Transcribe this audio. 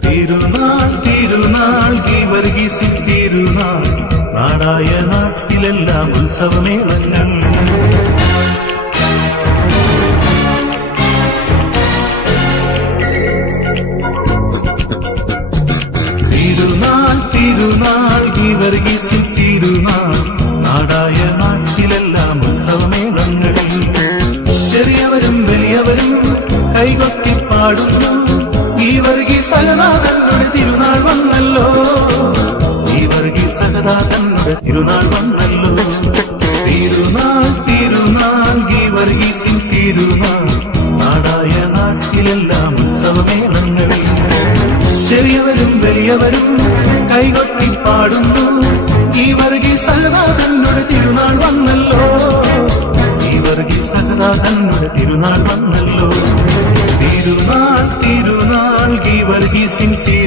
തിരുനാൾ തിരുനാൾ ഗീവർഗീസിൻ തിരുനാൾ നാടായ നാട്ടിലെല്ലാം ഉത്സവമേളങ്ങൾ. തിരുനാൾ തിരുനാൾ ഗീവർഗീസിൻ തിരുനാൾ നാടായ നാട്ടിലെല്ലാം ഉത്സവമേളങ്ങൾ. ചെറിയവരും വലിയവരും കൈകൊട്ടി പാടുന്നു ഗീവർഗീസ് സഹദാതങ്ങളുടെ തിരുനാൾ വന്നല്ലോ. ഗീവർഗീസ് സഹദാതങ്ങളുടെ തിരുനാൾ വന്നല്ലോ. തിരുനാൾ തിരുനാൾ ഗീവർഗീസിൻ തിരുനാൾ നാടായ നാട്ടിലെല്ലാം ഉത്സവമേളങ്ങൾ. ചെറിയവരും വലിയവരും കൈകൊട്ടി പാടുന്നു ഗീവർഗീസ് സഹദാതങ്ങളുടെ തിരുനാൾ വന്നല്ലോ. ഗീവർഗീസ് സഹദാതങ്ങളുടെ തിരുനാൾ വന്നല്ലോ. തിരുനാൾ തിരുനാൾ ഗീവർഗീസിൻ